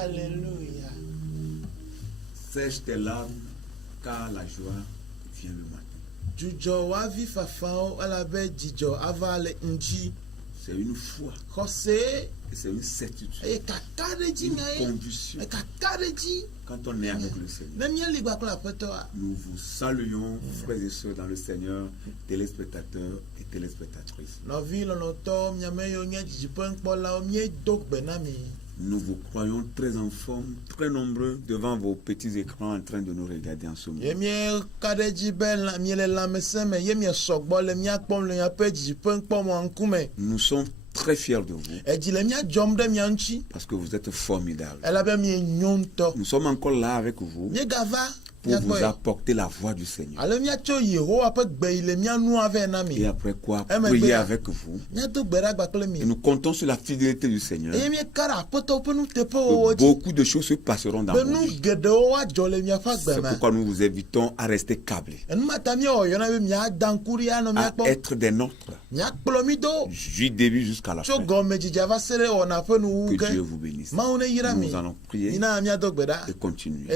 Alléluia. Sèche tes larmes, car la joie vient le matin. C'est une foi. C'est une certitude. Une conviction. Quand on est avec le Seigneur. Nous vous saluons, frères et sœurs dans le Seigneur, téléspectateurs et téléspectatrices. Nous vous croyons très en forme, très nombreux devant vos petits écrans en train de nous regarder en ce moment. Nous sommes très fiers de vous parce que vous êtes formidables. Nous sommes encore là avec vous pour vous apporter la voix du Seigneur. Et après quoi, prier avec vous. Et nous comptons sur la fidélité du Seigneur. Beaucoup de choses se passeront dans vos vies. C'est pourquoi nous vous invitons à rester câblés, à être des nôtres du début jusqu'à la fin. Que Dieu vous bénisse. Nous allons prier et continuer.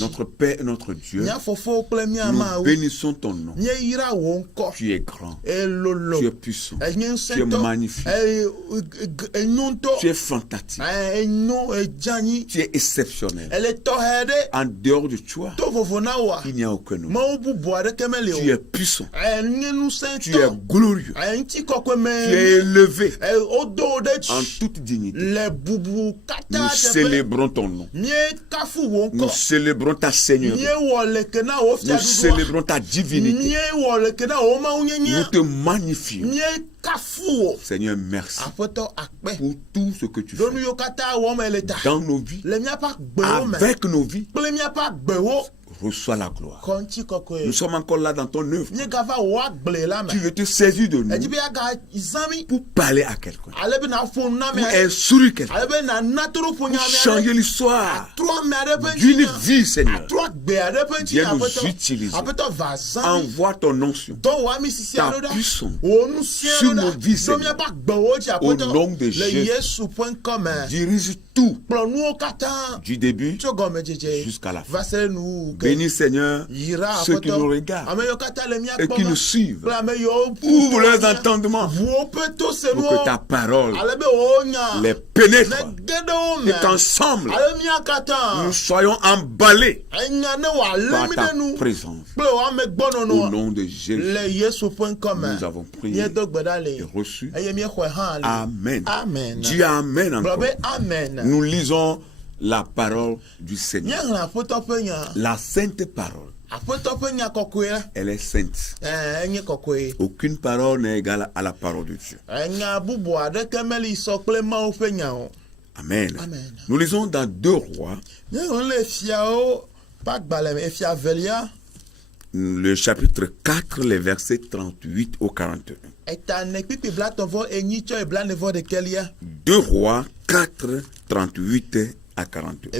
Notre Père et notre Dieu, nous bénissons ton nom. Tu es grand, tu es puissant, tu es magnifique, tu es fantastique, tu es exceptionnel. En dehors de toi, il n'y a aucun autre. Tu es puissant, tu es glorieux, tu es élevé en toute dignité. Nous célébrons ton nom. Nous célébrons ta seigneurie. Nous célébrons ta divinité. Nous te magnifions. Seigneur, merci pour tout ce que tu fais dans nos vies, avec nos vies. Reçois la gloire. Nous sommes encore là dans ton œuvre. Tu veux te saisir de nous pour parler à quelqu'un, pour instruire quelqu'un, pour changer l'histoire d'une vie, Seigneur. Viens nous utiliser. Envoie ton onction, ta puissance sur nos vies, Seigneur. Au nom de Jésus, dirige tout du début jusqu'à la fin. Bénis Seigneur ceux qui nous regardent et qui nous suivent. Ouvre leurs entendements pour que ta parole les pénètre et qu'ensemble nous soyons emballés par ta présence. Au nom de Jésus, nous avons prié et reçu. Amen. Dis Amen encore. Nous lisons la parole du Seigneur. La sainte parole. Elle est sainte. Aucune parole n'est égale à la parole de Dieu. Amen. Nous lisons dans 2 Rois, le chapitre 4, les versets 38 au 41. 2 Rois 4, 38 à 41.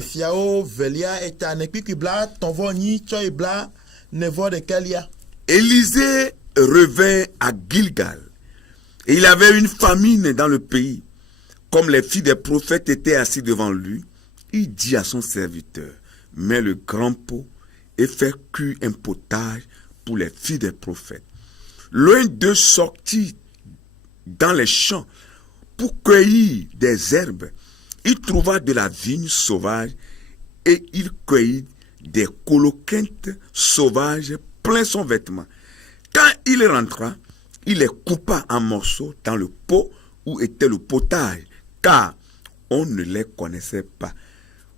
Élisée revint à Gilgal, et il avait une famine dans le pays. Comme les filles des prophètes étaient assis devant lui, il dit à son serviteur, mets le grand pot et fais cuire un potage pour les filles des prophètes. L'un d'eux sortit dans les champs pour cueillir des herbes. Il trouva de la vigne sauvage et il cueillit des coloquintes sauvages plein son vêtement. Quand il rentra, il les coupa en morceaux dans le pot où était le potage, car on ne les connaissait pas.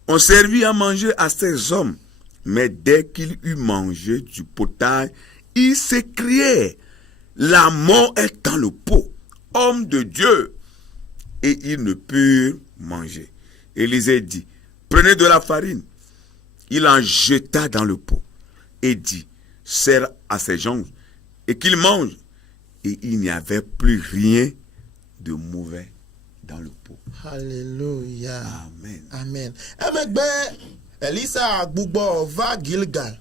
On servit à manger à ces hommes, mais dès qu'il eut mangé du potage, il s'écriait, la mort est dans le pot, homme de Dieu. Et ils ne purent manger. Élisée dit, prenez de la farine. Il en jeta dans le pot et dit, sers à ces gens et qu'ils mangent. Et il n'y avait plus rien de mauvais dans le pot. Alléluia. Amen. Amen. Amen. Elisa gbugbo va Gilgal.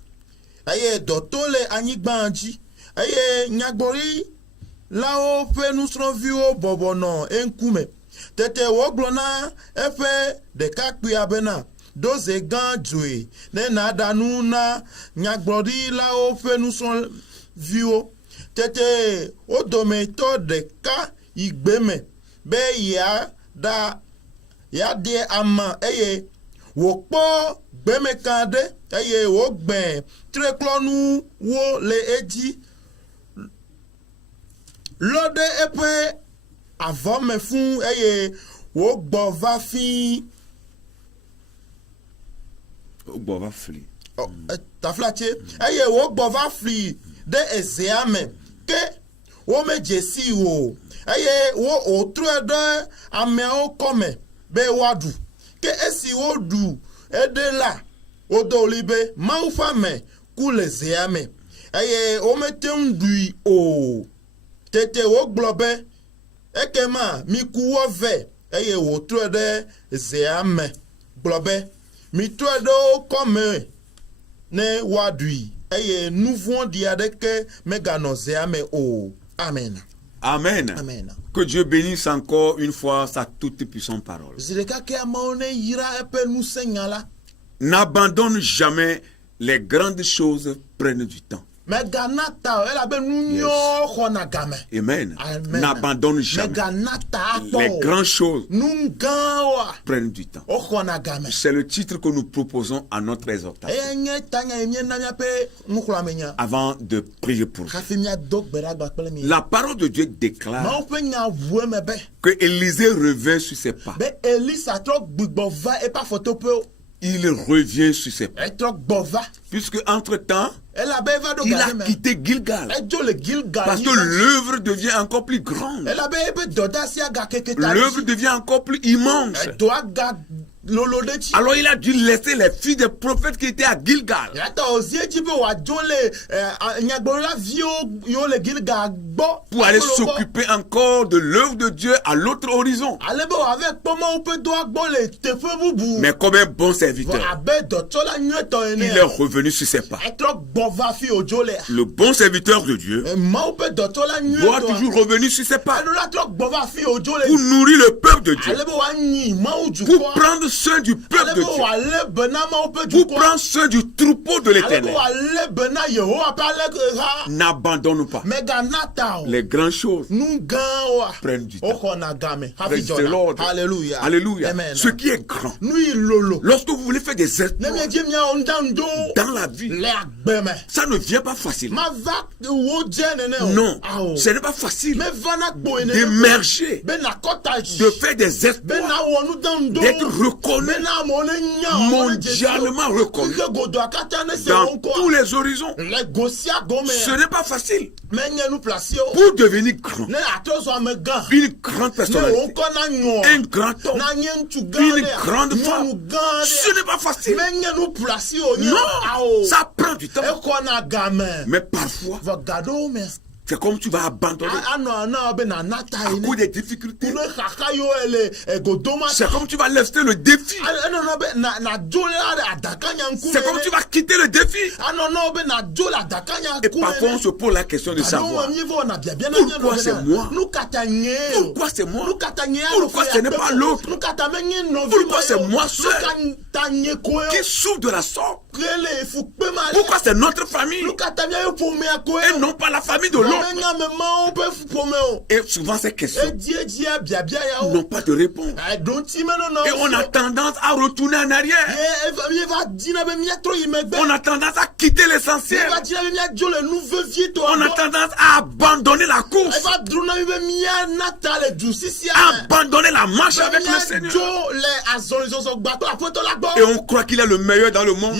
Aye dotole anigbanji. Aye nyagbori lao fe nusrovio bobono enkume. Tete woglona efe de kakpi abena. Doze ganjwe. Ne nadanu na nyagbori lao fe nusrovio. Tete odometo de ka igbeme. Be ya da ya de ama eye wokpo gbeme kande eye wo gben treklonu wo le eji lode epe avome fun eye wo gbo va fi gbo va fli ta flache eye wo gbo va fli de ezeame ke wo mejesi wo eye wo otre de ameo come be wadu ke esi wo du edela odolibe maufame kulezeame eye o metem dui o tete wo globe ekema mi kuwo ve eye wo tre de zeame globe mi tre do come ne wadui eye nouveau diadeke megano zeame o amen. Amen. Amen. Que Dieu bénisse encore une fois sa toute puissante parole. N'abandonne jamais, les grandes choses prennent du temps. Yes. Amen. N'abandonne jamais. Les grandes choses prennent du temps. C'est le titre que nous proposons à notre exhortation. Avant de prier pour vous. La parole de Dieu déclare que Élisée revient sur ses pas. Il revient sur ses pas. Puisque entre-temps, il a quitté Gilgal. Parce que l'œuvre devient encore plus grande. L'œuvre devient encore plus immense. Alors il a dû laisser les filles des prophètes qui étaient à Gilgal pour aller s'occuper encore de l'œuvre de Dieu à l'autre horizon. Mais comme un bon serviteur, il est revenu sur ses pas. Le bon serviteur de Dieu doit toujours revenir sur ses pas pour nourrir le peuple de Dieu, pour prendre soin du peuple de Dieu. Pour prendre soin du troupeau de l'Éternel. N'abandonne pas. Les grandes choses prennent du temps. Praise the Lord. Alléluia. Alléluia. Ce qui est grand. Lorsque vous voulez faire des exploits dans la vie, ça ne vient pas facilement. Non, ce n'est pas facile d'émerger, de faire des exploits, d'être reconnu, mondialement reconnu dans tous les horizons. Ce n'est pas facile. Pour devenir grand, une grande personnalité, un grand homme, une grande femme, ce n'est pas facile. Non, ça prend du temps. Mais parfois, c'est comme tu vas abandonner à cause des difficultés. C'est comme tu vas laisser le défi. C'est comme tu vas quitter le défi. Et parfois on se pose la question de savoir pourquoi c'est moi? Pourquoi c'est moi? Pourquoi ce n'est pas l'autre? Pourquoi c'est moi seul qui souffre de la sorte? Pourquoi c'est notre famille et non pas la famille de l'autre? Et souvent ces questions n'ont pas de réponse. Et on a tendance à retourner en arrière. On a tendance à quitter l'essentiel. On a tendance à abandonner la course. Abandonner la marche avec le Seigneur. Et on croit qu'il est le meilleur dans le monde.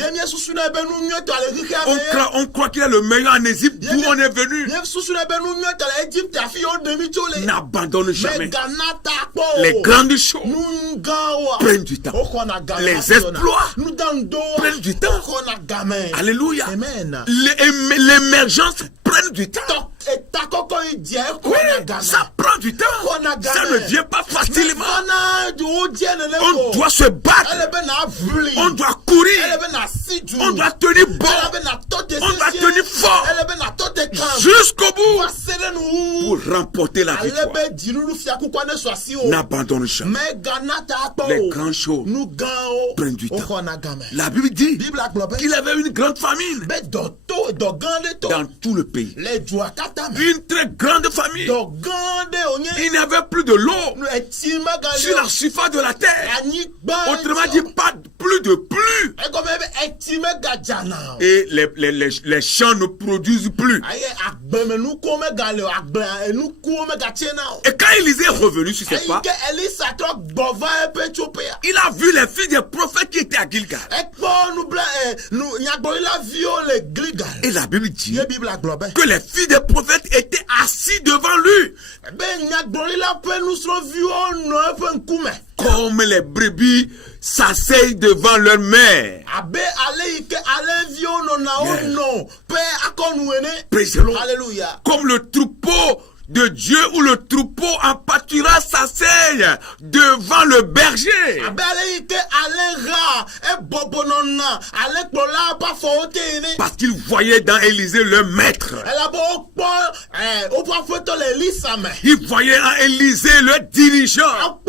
On croit qu'il est le meilleur en Égypte d'où on est venu. N'abandonne jamais. Les grandes choses prennent du temps. Les exploits prennent du temps. Alléluia. L'émergence prend du temps. Oui, ça prend du temps. Ça ne vient pas facilement. On doit se battre. On doit courir. On doit tenir bon. On doit tenir fort jusqu'au bout pour remporter la victoire. N'abandonne jamais. Les grandes choses prennent du temps. La Bible dit qu'il avait une grande famine dans tout le pays. Une très grande famille. Il n'y avait plus de l'eau sur la surface de la terre. Autrement dit, pas plus de pluie. Et les champs ne produisent plus. Et quand Élisée est revenu sur ses pas, il a vu les filles des prophètes qui étaient à Gilgal. Et la Bible dit que les filles des prophètes étaient assis devant lui. Comme les brebis s'asseyent devant leur mère. Alléluia. Comme le troupeau de Dieu ou le troupeau en pâturage s'asseye devant le berger. Parce qu'il voyait dans Élisée le maître. Il voyait en Élisée le dirigeant.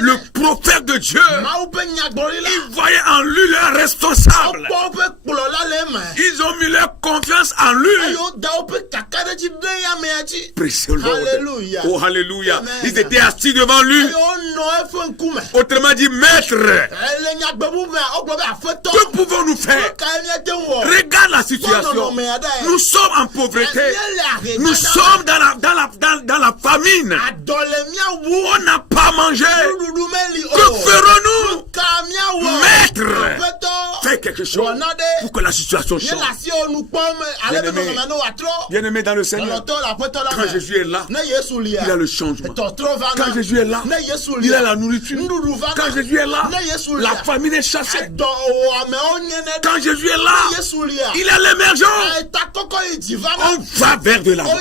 Le prophète de Dieu. Il voyait en lui le responsable. Ils ont mis leur confiance en lui. Précieux Lord. Alléluia. Oh, alléluia. Amen. Ils étaient assis devant lui. Autrement dit, maître, que pouvons-nous faire? Regarde la situation. Nous sommes en pauvreté. Nous sommes dans la famine. On n'a pas mangé. Que ferons-nous? Maître, fais quelque chose pour que la situation change. Bien-aimé dans le Seigneur, quand Jésus est là, il a le changement. Quand Jésus est là, il a la nourriture. Quand Jésus est là, la famine est chassée. Quand Jésus est là, il a l'émergence. On va vers de l'avant.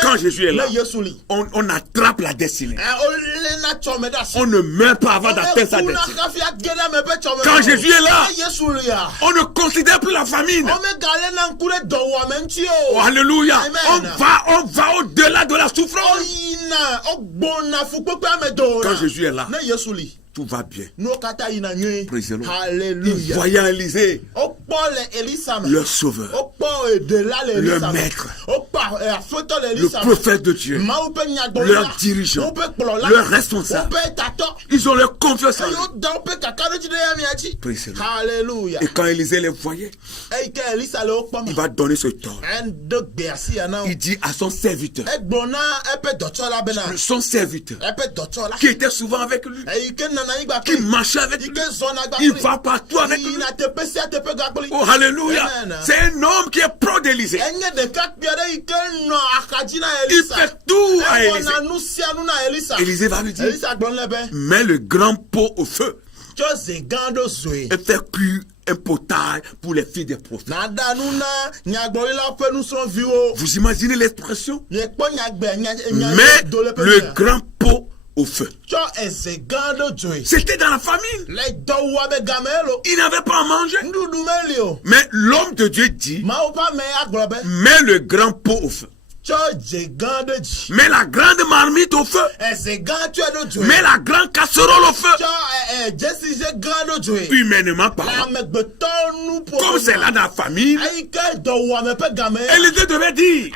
Quand Jésus est là, on attrape la destinée. On ne meurt pas avant d'atteindre sa destinée. Quand Jésus est là, on ne considère plus la famine. Oh, alléluia. On va au-delà de la souffrance. Quand Jésus est là, tout va bien. Praise the Lord. Ils voyaient Élisée, leur sauveur, leur maître, le prophète de Dieu, leur dirigeant, leur responsable. Ils ont leur confiance en lui. Praise the Lord. Hallelujah. Et quand Élisée les voyait, il va donner ce tort. Il dit à son serviteur, qui était souvent avec lui, qui marchait avec lui, il va partout avec lui. Oh, alléluia. C'est un homme qui est pro d'Élisée. Il fait tout à Élisée. Élisée va lui dire, mets le grand pot au feu et fais cuire un potage pour les filles des prophètes. Vous imaginez l'expression? Mets le grand pot au feu. C'était dans la famine. Il n'avait pas à manger. Mais l'homme de Dieu dit, mets le grand pot au feu. Mets la grande marmite au feu. Mets la grande casserole au feu. Humainement parlant, comme c'est là dans la famille, Élisée devait dire,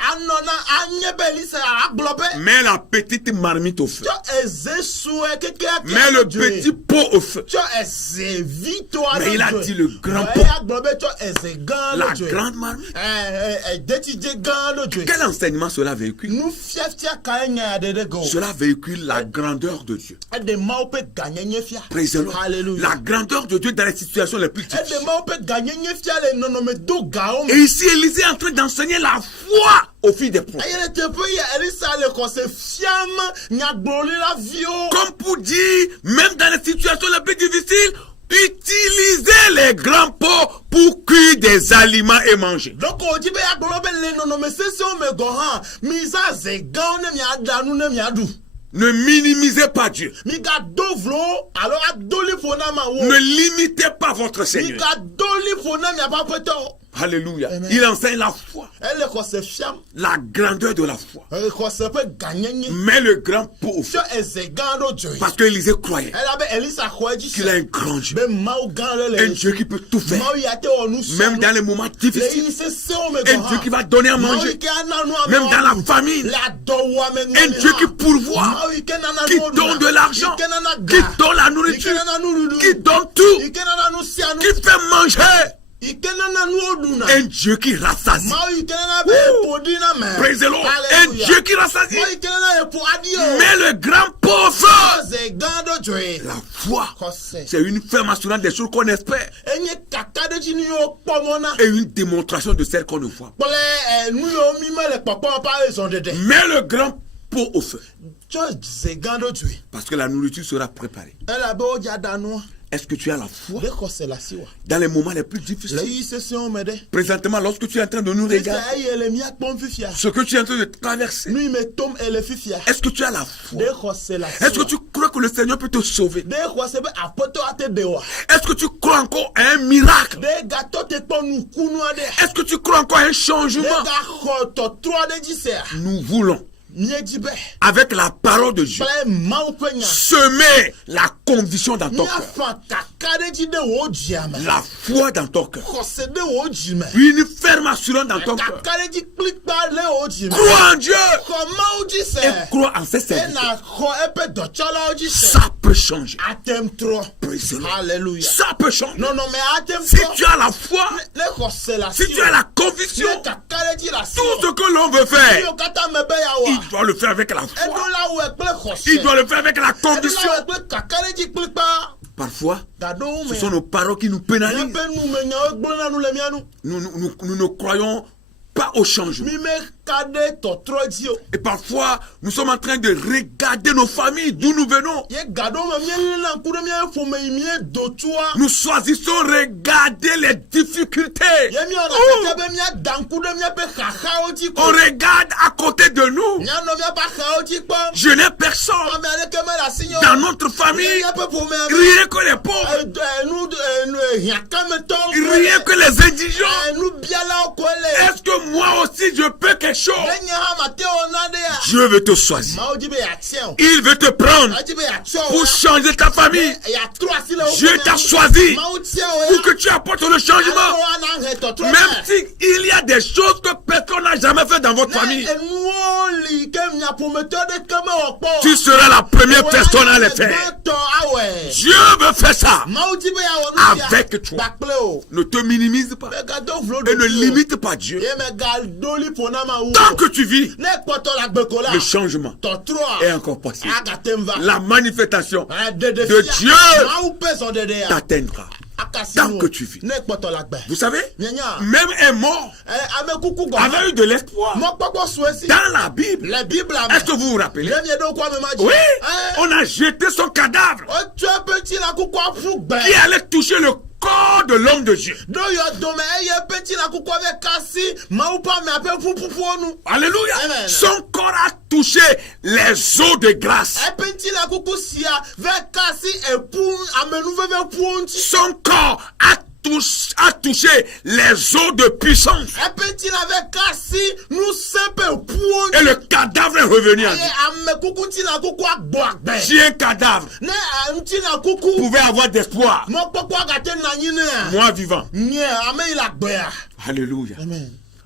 mets la petite marmite au feu. Mets le petit pot au feu. Mais il a dit le grand pot, la grande marmite. Quel enseignement cela véhicule? Cela véhicule la grandeur de Dieu. Praise the Lord. La grandeur de Dieu dans les situations les plus difficiles. Et ici, Élisée est en train d'enseigner la foi aux filles des prophètes. Comme pour dire, même dans les situations les plus difficiles, utilisez les grands pots pour cuire des aliments et manger. Ne minimisez pas Dieu. Ne limitez pas votre Seigneur. Alléluia. Amen. Il enseigne la foi. La grandeur de la foi. Mais le grand pot au feu. Parce que Élisée croyait qu'il a un grand Dieu. Un Dieu qui peut tout faire. Même dans les moments difficiles. Un Dieu qui va donner à manger. Même dans la famine. Un Dieu qui pourvoit. Qui donne de l'argent. Qui donne la nourriture. Qui donne tout. Qui fait manger. Un Dieu qui rassasie. Praise the Lord. Un Dieu qui rassasie. Mais le grand pauvre. La foi, c'est une ferme assurance des choses qu'on espère. Et une démonstration de celles qu'on ne voit pas. Mais le grand pot au feu. Parce que la nourriture sera préparée. Est-ce que tu as la foi dans les moments les plus difficiles? Présentement, lorsque tu es en train de nous regarder, ce que tu es en train de traverser, est-ce que tu as la foi? Est-ce que tu crois que le Seigneur peut te sauver? Est-ce que tu crois encore à un miracle? Est-ce que tu crois encore à un changement? Nous voulons, avec la parole de Dieu, semer la conviction dans ton cœur, la foi dans ton cœur, une ferme assurance dans ton cœur. Crois en Dieu et crois en ses serviteurs. Ça peut changer. Ça peut changer. Si tu as la foi, si tu as la conviction, tout ce que l'on veut faire, il doit le faire avec la foi. Il doit le faire avec la condition. Parfois, ce sont nos paroles qui nous pénalisent. Nous ne croyons pas au changement. Et parfois, nous sommes en train de regarder nos familles, d'où nous venons. Nous choisissons regarder les difficultés. On regarde à côté de nous Je n'ai personne dans notre famille, rien que les pauvres, rien que les indigents. Est-ce que moi aussi je peux quelque chose? Dieu veut te choisir. Il veut te prendre pour changer ta famille. Dieu t'a choisi pour que tu apportes le changement. Même s'il y a des choses que personne n'a jamais fait dans votre famille, tu seras la première personne à le faire. Dieu veut faire ça avec toi. Ne te minimise pas et ne limite pas Dieu. Tant que tu vis, le changement est encore possible. La manifestation de Dieu t'atteindra. Tant que tu vis. Vous savez, même un mort avait eu de l'espoir. Dans la Bible, est-ce que vous vous rappelez? Oui, on a jeté son cadavre qui allait toucher le corps de l'homme de Dieu. Alléluia. Son corps a touché les eaux de grâce. Son corps a touché les eaux de puissance. Et le cadavre est revenu à vie. Si un cadavre pouvait avoir d'espoir, moi vivant. Alléluia.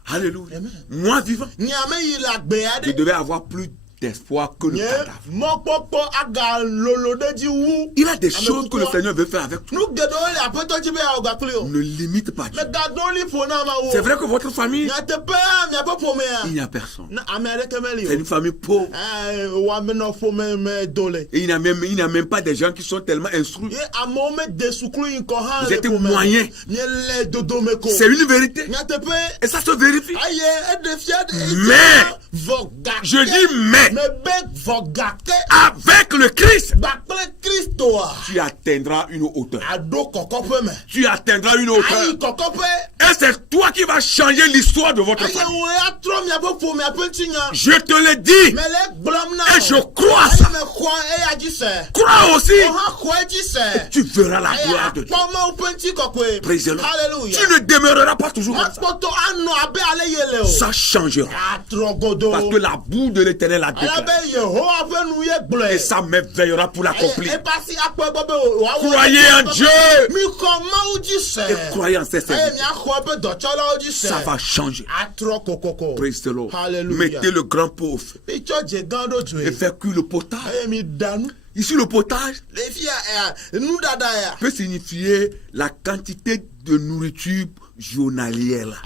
Alléluia. Moi vivant, je devais avoir plus d'espoir que le cadavre. Il y a des choses que le Seigneur veut faire avec toi. Ne limite pas Dieu. C'est vrai que votre famille, il n'y a personne. C'est une famille pauvre. Et il n'y a même pas des gens qui sont tellement instruits. Vous êtes moyens. C'est une vérité. Et ça se vérifie. Mais, je dis mais, avec le Christ, tu atteindras une hauteur. Tu atteindras une hauteur. Et c'est toi qui vas changer l'histoire de votre famille. Je te le dis. Et je crois ça. Crois aussi. Et tu verras la gloire de Dieu. Praise the Lord. Tu ne demeureras pas toujours comme ça. Ça changera. Parce que la boue de l'Éternel a déclaré. Et ça m'éveillera pour l'accomplir. Croyez en Dieu. Et croyez en ses services. Ça va changer. Praise the Lord. Mettez le grand pauvre et faites cuire le potage. Ici, le potage peut signifier la quantité de nourriture journalière.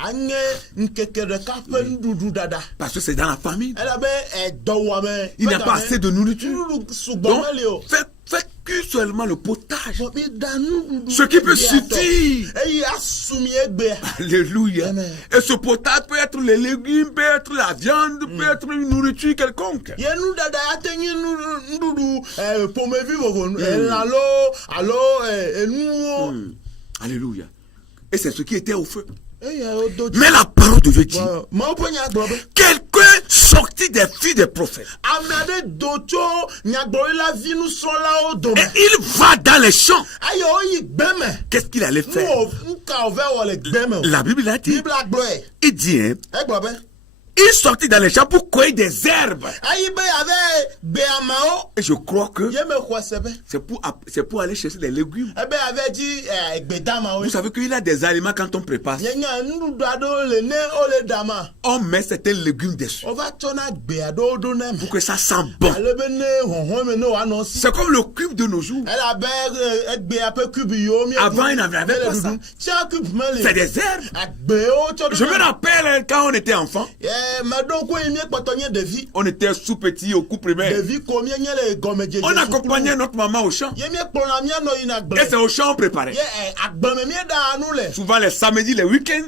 Parce que c'est dans la famille. Il n'y a pas assez de nourriture. Donc, faites cuire seulement le potage. Ce qui peut suffire. Alléluia. Et ce potage peut être les légumes, peut être la viande, peut être une nourriture quelconque. Alléluia. Et c'est ce qui était au feu. Mais la parole de Dieu dit, quelqu'un sorti des filles des prophètes, et il va dans les champs. Qu'est-ce qu'il allait faire? La Bible a dit, il dit, il sortit dans les champs pour cueillir des herbes. Et je crois que c'est pour aller chercher des légumes. Vous savez qu'il y a des aliments quand on prépare. On met certains légumes dessus pour que ça sent bon. C'est comme le cube de nos jours. Avant, il n'avait pas ça. C'est des herbes. Je me rappelle quand on était enfant. On était sous petit au coup primaire. On accompagnait notre maman au champ. Et c'est au champ on préparait. Souvent les samedis, les week-ends.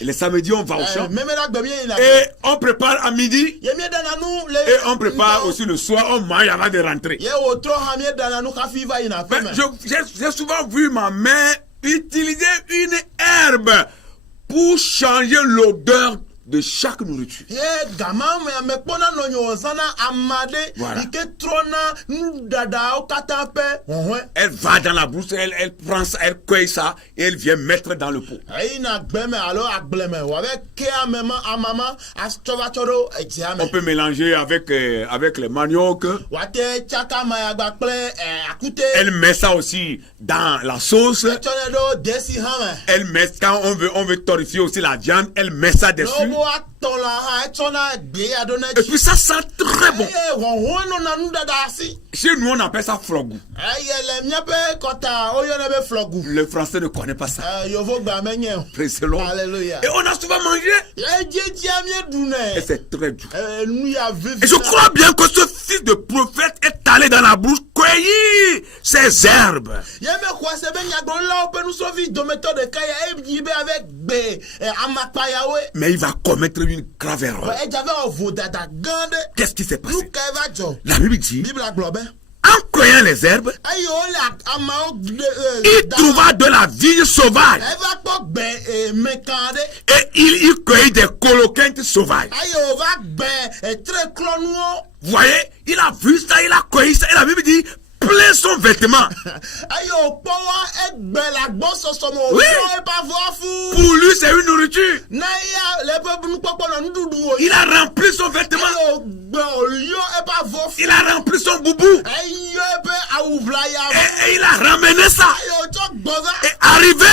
Les samedis on va au champ. Et on prépare à midi. Et on prépare aussi le soir. On mange avant de rentrer. J'ai souvent vu ma mère utiliser une herbe pour changer l'odeur de chaque nourriture. Voilà. Elle va dans la brousse, elle prend ça, elle cueille ça et elle vient mettre dans le pot. On peut mélanger avec les manioc. Elle met ça aussi dans la sauce. Elle met, quand on veut torréfier aussi la viande, elle met ça dessus. Et puis ça sent très bon. Chez nous, on appelle ça flogou. Le français ne connaît pas ça. Alléluia. Et on a souvent mangé. Et c'est très dur. Et je crois bien que ce fils de prophète est allé dans la brousse cueillir ces herbes. Mais il va commettre une grave erreur. Qu'est-ce qui s'est passé? La Bible dit, en cueillant les herbes, il trouva de la vigne sauvage. Et il cueillit des coloquintes sauvages. Vous voyez, il a vu ça, il a cueilli ça. Et la Bible dit, plein son vêtement. Oui. Pour lui, c'est une nourriture. Il a rempli son vêtement. Il a rempli son boubou. Et il a ramené ça. Et arrivé,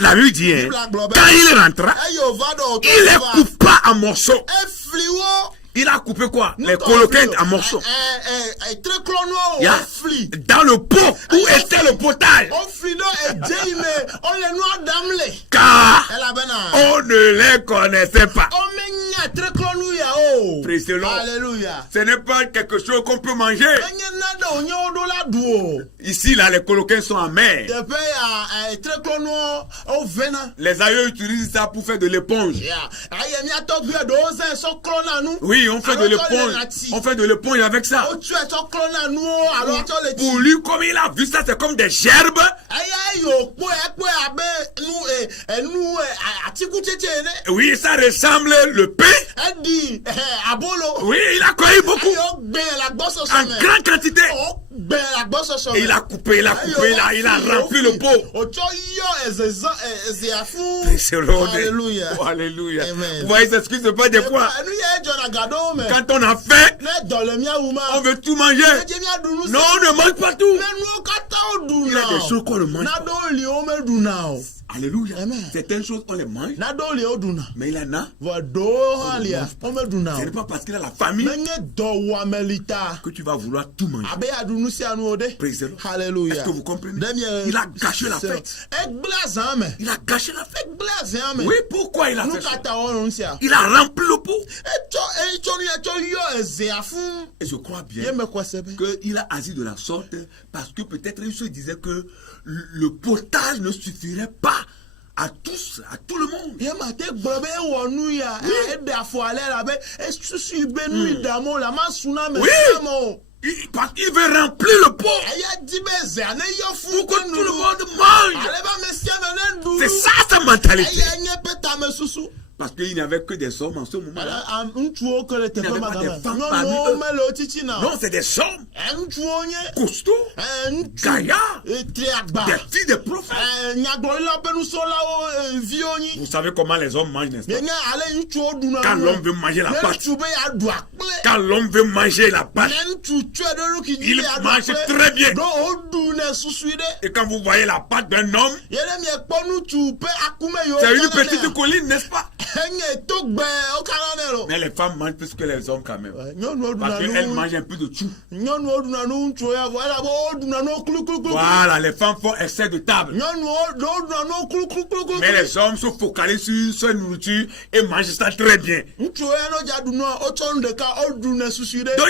la Bible dit, quand il rentra, il les coupa en morceaux. Il a coupé quoi? Les coloquintes en morceaux. Dans le pot où était le potage. Car on ne les connaissait pas. Alléluia. Ce n'est pas quelque chose qu'on peut manger. Ici, là, les coloquins sont amers. Les aïeux utilisent ça pour faire de l'éponge. Oui, on fait de l'éponge. On fait de l'éponge avec ça. Pour lui, comme il a vu ça, c'est comme des gerbes. Oui, ça ressemble le pain. Oui, il a cueilli beaucoup. En grande quantité. Et il a coupé, il a rempli le pot. Alléluia. Oh, alléluia. Vous voyez, c'est ce qui se passe des fois. Quand on a faim, on veut tout manger. Non, on ne mange pas tout. Il y a des choses qu'on ne mange pas. Alléluia. Certaines choses, on les mange. Mais il y en a. Ce n'est pas parce qu'il a la famille que tu vas vouloir tout manger. Praise the Lord. Alléluia. Est-ce que vous comprenez? Il a gâché la fête. Il a gâché la fête. Oui, pourquoi il a fait ça? Il a rempli le pot. Et je crois bien qu'il a agi de la sorte parce que peut-être il se disait que le potage ne suffirait pas à tous, à tout le monde. Oui. Parce qu'il veut remplir le pot pour que tout le monde mange. C'est ça sa mentalité. Parce qu'il n'y avait que des hommes en ce moment-là. Il n'y avait pas des femmes parmi eux. Non, c'est des hommes costauds, gaillards, des filles de prophètes. Vous savez comment les hommes mangent, n'est-ce pas? Quand l'homme veut manger la pâte, quand l'homme veut manger la pâte, il mange très bien. Et quand vous voyez la pâte d'un homme, c'est une petite colline, n'est-ce pas? Mais les femmes mangent plus que les hommes quand même. Parce qu'elles mangent un peu de tout. Voilà, les femmes font excès de table. Mais les hommes se focalisent sur cette nourriture et mangent ça très bien. Donc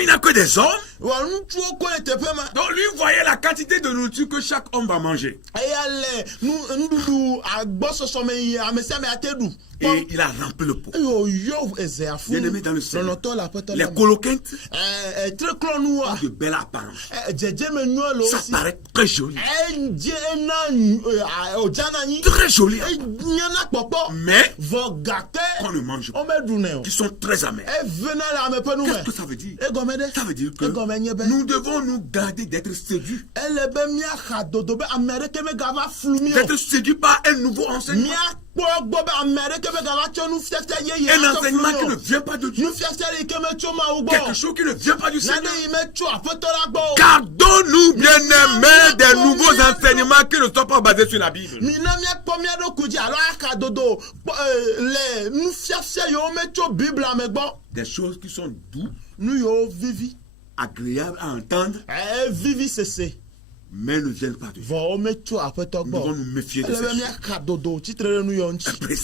il n'a que des hommes. Donc lui voyait la quantité de nourriture que chaque homme va manger. Et il a rempli le pot. Bien aimé dans le Seigneur, les coloquintes ont de belles apparences. Ça paraît très joli. Très joli. Mais qu'on ne mange pas, qui sont très amers. Qu'est-ce que ça veut dire? Ça veut dire que nous devons nous garder d'être séduits. D'être séduits par un nouveau enseignement. Un enseignement qui ne vient pas de Dieu. Quelque chose qui ne vient pas du Seigneur. Gardons-nous, bien-aimés, des nouveaux enseignements qui ne sont pas basés sur la Bible. Des choses qui sont douces, agréables à entendre, mais ne viennent pas de Dieu. Nous devons nous méfier de ces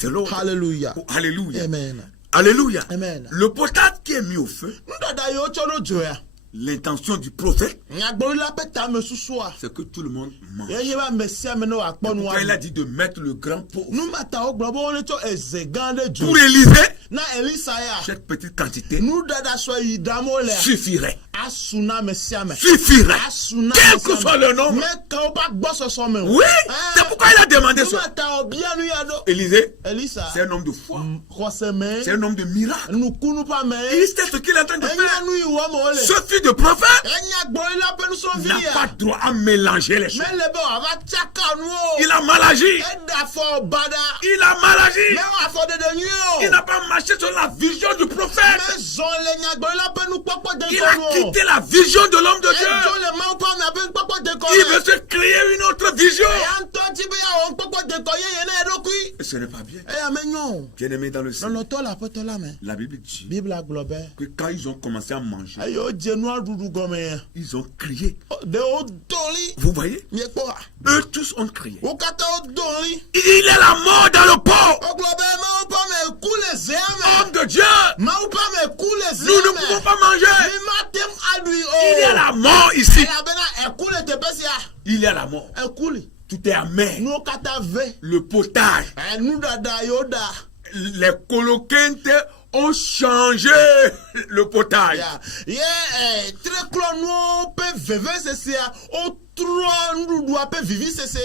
choses. Alléluia. Oh, alléluia. Amen. Alléluia. Amen. Le potage qui est mis au feu, l'intention du prophète, c'est que tout le monde mange. Pourquoi il a dit de mettre le grand pot pour Élisée, cette petite quantité suffirait. Suffirait. Quel que soit le nombre. Oui, c'est pourquoi il a demandé ça. Élisée, c'est un homme de foi. C'est un homme de miracle. Il sait ce qu'il est en train de faire. Ce fils de prophète n'a pas droit à mélanger les choses. Il a mal agi. Il a mal agi. Il n'a pas marché sur la vision du prophète. Il a quitté la vision de l'homme de Dieu. Il veut se créer une autre vision. Et ce n'est pas bien. Bien-aimé dans le Seigneur, la Bible dit que quand ils ont commencé à manger, ils ont crié. Vous voyez? Eux tous ont crié. Il est la mort dans le pot. Homme de Dieu, nous ne pouvons pas manger. Il y a la mort ici. Il y a la mort. Tout est amer. Le potage. Les coloquentes ont changé le potage.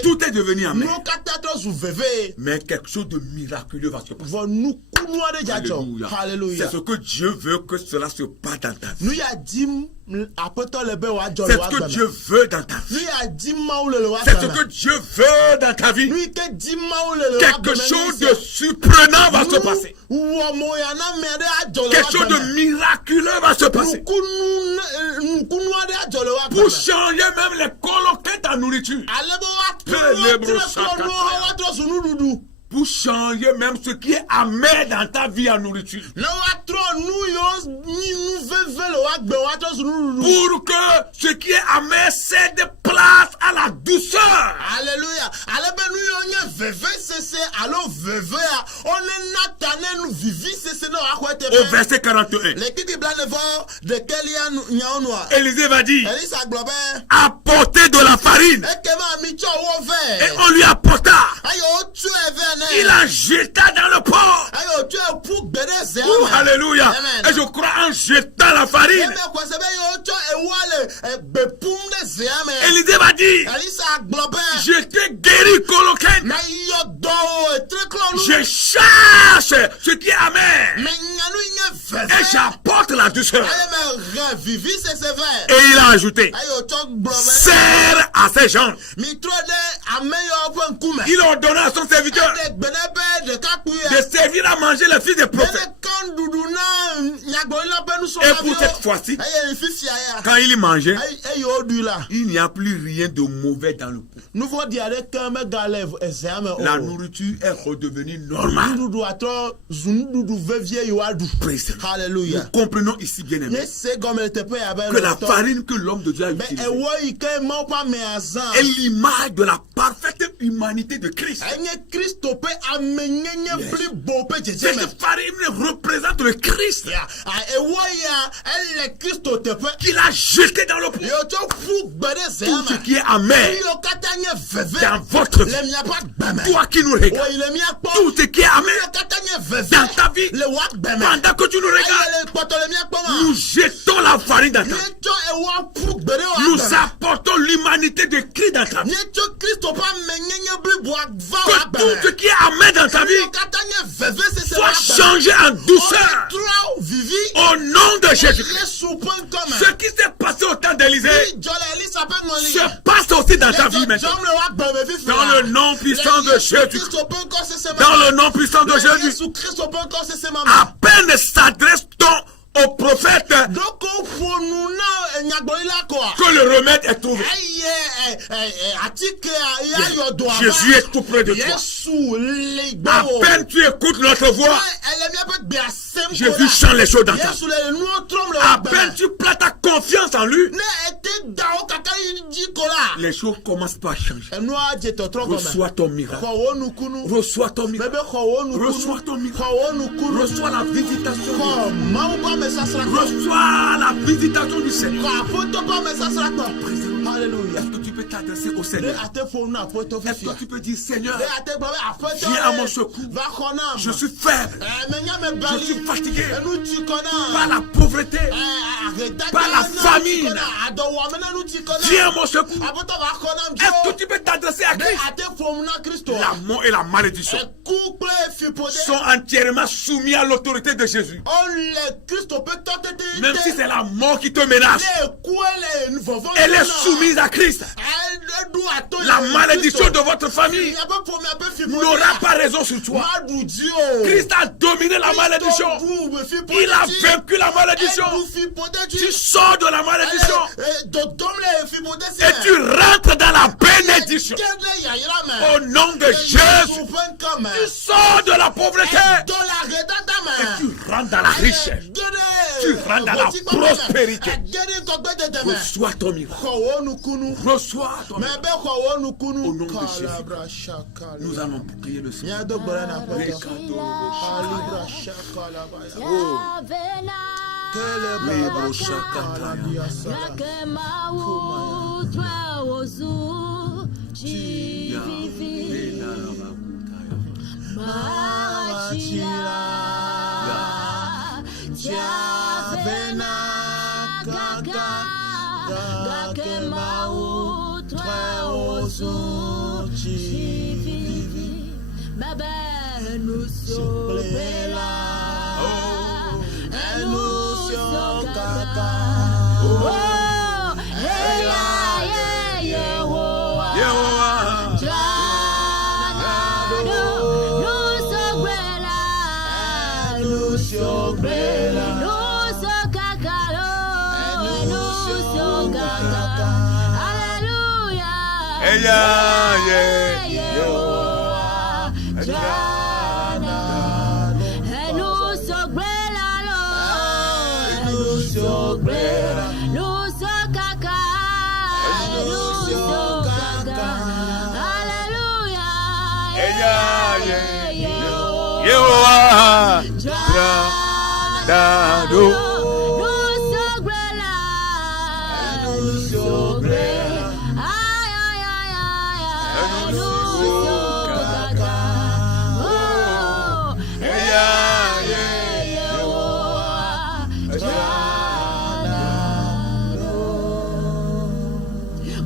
Tout est devenu amer. Mais quelque chose de miraculeux va se passer. Alléluia. C'est ce que Dieu veut que cela se passe dans ta vie. C'est ce que Dieu veut dans ta vie. C'est ce que Dieu veut dans ta vie. Quelque chose de surprenant va se passer. Quelque chose de miraculeux va se passer. Pour changer même les coloquettes en nourriture. Pour changer même ce qui est amer dans ta vie en nourriture. Pour que ce qui est amer cède place à la douceur. Alléluia. Au verset 41. Élisée va dire, apportez de la farine. Et on lui apporta. Il a jeté dans le pot. Alléluia. Et je crois en jetant la farine. Élisée va dire, je t'ai guéri coloquette. Je cherche ce qui est amer. Et j'apporte la douceur. Et il a ajouté, serre à ses gens. Il ordonna à son serviteur de servir à manger le fils des prophètes. Et pour cette fois-ci, quand il mangeait, il n'y a plus rien de mauvais dans le pot. La nourriture est redevenue normale. Nous comprenons ici, bien aimé, que la farine que l'homme de Dieu a utilisée est l'image de la parfaite humanité de Christ. Cette farine représente le Christ qu'il a jeté dans le pot. Tout ce qui est amer dans votre vie, toi qui nous regardes, tout ce qui est amer dans ta vie, pendant que tu nous regardes, nous jetons la farine dans ta vie. Nous apportons l'humanité de Christ dans ta vie. Que tout ce qui est amer dans ta vie soit changé en douceur. Au nom de Jésus. Ce qui s'est passé au temps d'Élisée se passe aussi dans ta vie maintenant. Dans le nom puissant de Jésus. Dans le nom puissant de Jésus. À peine s'adresse-t-on au prophète que le remède est trouvé. Jésus est tout près de toi. À peine tu écoutes notre voix, Jésus change les choses dans ta vie. À peine tu places ta confiance en lui, les choses commencent par changer. Reçois ton miracle. Reçois ton miracle. Reçois ton miracle. Reçois la visitation. Reçois la visitation du Seigneur. Alléluia. Est-ce que tu peux t'adresser au Seigneur? Est-ce que tu peux dire Seigneur, viens à mon secours. Je suis faible. Je suis fatigué par la pauvreté, par la famine. Viens à mon secours. Est-ce que tu peux t'adresser à Christ? La mort et la malédiction sont entièrement soumis à l'autorité de Jésus. Même si c'est la mort qui te menace, elle est soumise à Christ. La malédiction de votre famille n'aura pas raison sur toi. Christ a dominé la malédiction. Il a vaincu la malédiction. Tu sors de la malédiction et tu rentres dans la bénédiction. Au nom de Jésus, tu sors de la pauvreté et tu rentres dans la richesse. Tu rentres dans la prospérité. Reçois ton miracle. Reçois ton miracle. Au nom de Jésus, nous allons prier le Seigneur.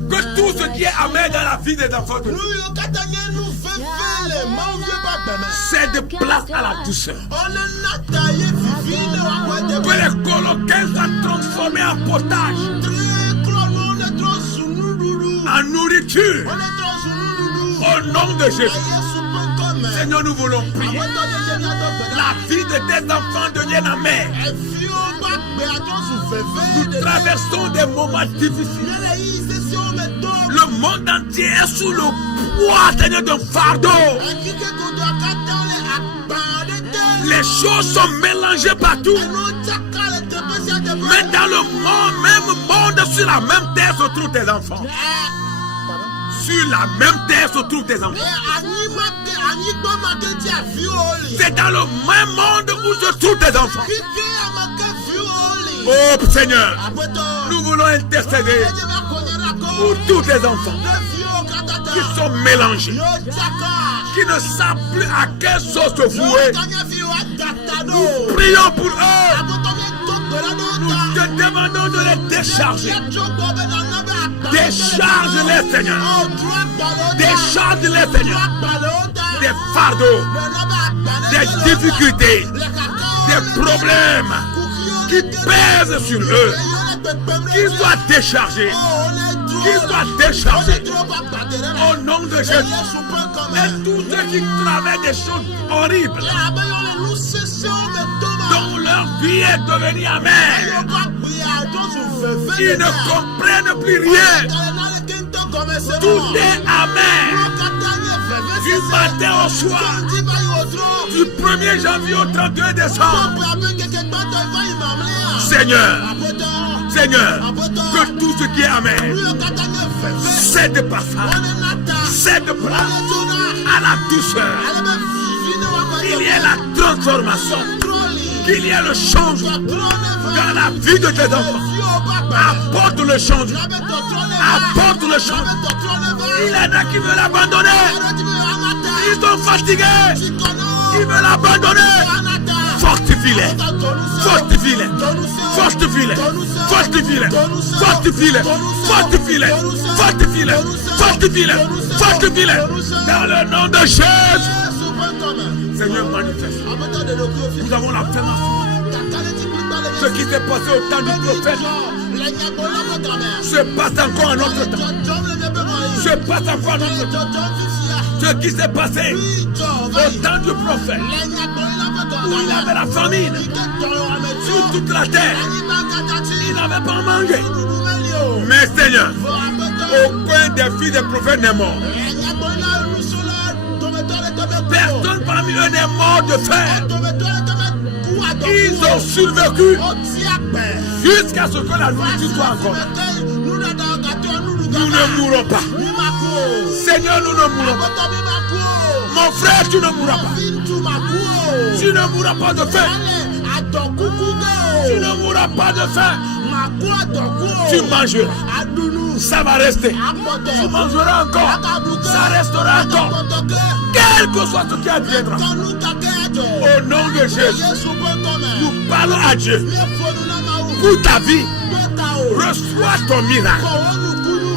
Que tout ce qui est amer dans la vie des enfants de Dieu cède place à la douceur. Que les coloquins soient transformés en potage, en nourriture. Au nom de Jésus. Seigneur, nous voulons prier. La vie de tes enfants devient amère. Nous traversons des moments difficiles. Le monde entier est sous le poids, Seigneur, d'un fardeau. Les choses sont mélangées partout. Mais dans le même monde, sur la même terre se trouvent tes enfants. Sur la même terre se trouvent tes enfants. C'est dans le même monde où se trouvent tes enfants. Oh Seigneur, nous voulons intercéder pour tous tes enfants qui sont mélangés, qui ne savent plus à quelle sauce se vouer. Nous prions pour eux. Nous te demandons de les décharger. Décharge-les, Seigneur. Décharge-les, Seigneur. Des fardeaux, des difficultés, des problèmes qui pèsent sur eux, qu'ils soient déchargés, au nom de Jésus. Et tous ceux qui traversent des choses horribles, dont leur vie est devenue amère, ils ne comprennent plus rien. Tout est amer. Du matin au soir, du 1er janvier au 31 décembre. Seigneur, que tout ce qui est amer cède par ça, cède à la douceur. Qu'il y ait la transformation, qu'il y ait le changement dans la vie de tes enfants. Apporte le changement. Apporte le changement. Il y en a qui veulent abandonner. Ils sont fatigués. Ils veulent abandonner. Fortifie-les. Fortifie-les. Fortifie-les. Fortifie-les. Fortifie-les. Fortifie-les. Fortifie-les. Fortifie-les. Fortifie-les. Dans le nom de Jésus. Seigneur, manifeste. Nous avons la ferme. Ce qui s'est passé au temps du prophète se passe encore en notre temps. Se passe encore en notre temps. Ce qui s'est passé au temps du prophète, où il avait la famine sur toute la terre, il n'avait pas mangé. Mais Seigneur, aucun des fils des prophètes n'est mort. Personne parmi eux n'est mort de faim. Ils ont survécu jusqu'à ce que la nourriture soit encore. Nous ne mourrons pas. Seigneur, nous ne mourrons pas. Mon frère, tu ne mourras pas. Tu ne mourras pas de faim. Tu ne mourras pas de faim. Tu mangeras. Ça va rester. Tu mangeras encore. Ça restera encore. Quel que soit ce qui adviendra. Au nom de Jésus, nous parlons à Dieu pour ta vie. Reçois ton miracle.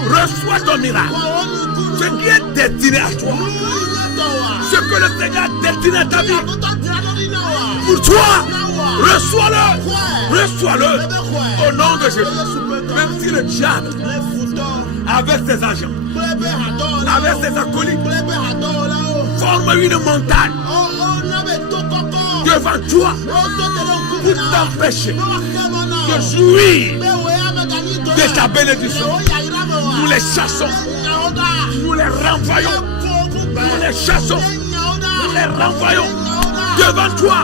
Reçois ton miracle. Ce qui est destiné à toi. Ce que le Seigneur a destiné à ta vie. Pour toi, reçois-le. Reçois-le. Au nom de Jésus. Même si le diable, avec ses agents, avec ses acolytes, forme une montagne devant toi pour t'empêcher de jouir de ta bénédiction. Nous les chassons, nous les renvoyons, nous les chassons, nous les renvoyons devant toi,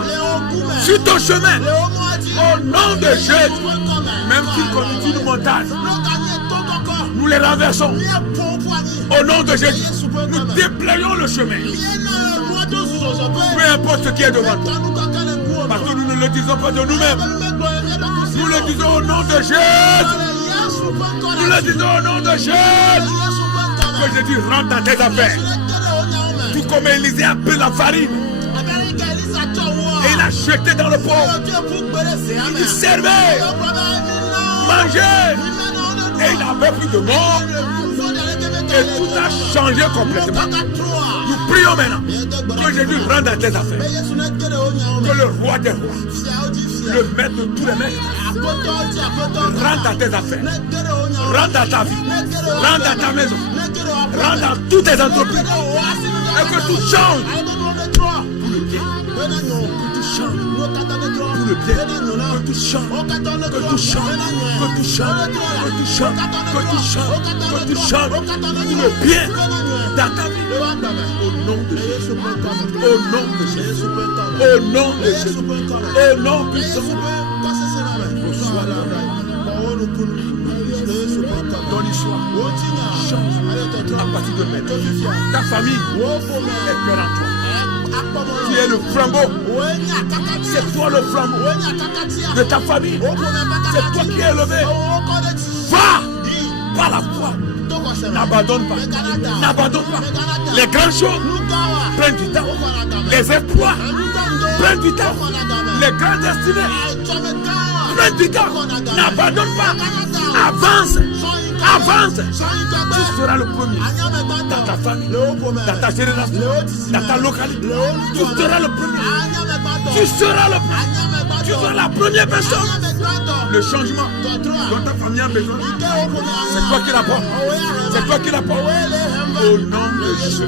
sur ton chemin, au nom de Jésus. Même s'ils constituent une montagne, nous les renversons. Au nom de Jésus, nous déployons le chemin. Peu importe ce qui est devant toi. Parce que nous ne le disons pas de nous-mêmes. Nous le disons au nom de Jésus. Nous le disons au nom de Jésus. Que Jésus rentre dans tes affaires. Tout comme Élisée a pris la farine. Et il a jeté dans le pot. Il servait. Mangeait. Et il n'avait plus de mort. Et tout a changé complètement. Nous prions maintenant que Jésus rentre dans tes affaires. Que le roi des rois, le maître de tous les maîtres, rentre dans tes affaires. Rentre dans ta vie. Rentre dans ta maison. Rentre dans toutes tes entreprises. Et que tout change. Pour le bien, que tout change, que tout change, que tout change, que tout change, que tout change, que tout change, pour le bien dans ta vie. Au nom de Jésus, au nom de Jésus, au nom de Jésus, au nom de Jésus. Dans l'histoire, change à partir de maintenant. Ta famille est peur en toi. Tu es le flambeau. C'est toi le flambeau de ta famille. C'est toi qui es élevé. Va par la foi. N'abandonne pas. N'abandonne pas. Les grandes choses prennent du temps. Les exploits prennent du temps. Les grandes destinées prennent du temps. N'abandonne pas. Avance. Avance. Tu seras le premier dans ta famille, dans ta génération, dans ta localité. Tu seras le premier. Tu seras la première personne. Le changement dont ta famille a besoin, c'est toi qui l'apportes. C'est toi qui l'apportes. Au nom de Jésus.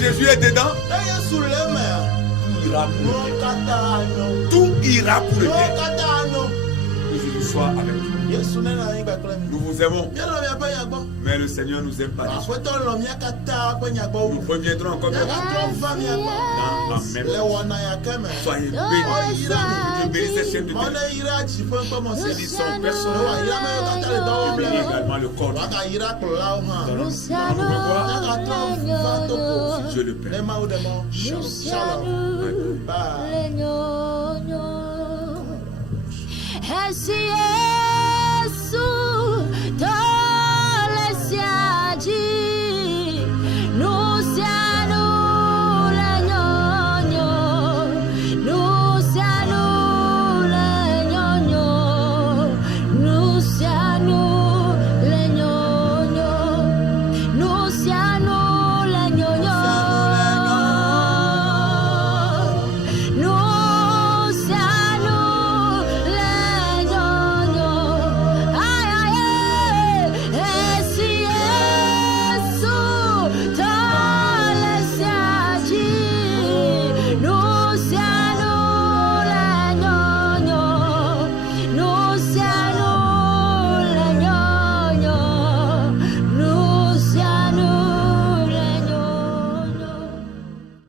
Jésus est dedans, tout ira pour le bien. Que Jésus soit avec nous. Nous vous aimons, mais le Seigneur nous aime pas. Nous reviendrons encore dans la même. Soyez bénis. Je bénis cette chaîne de Dieu. Bénissons personne. Bénis également le corps. Dieu le Père. Shalom.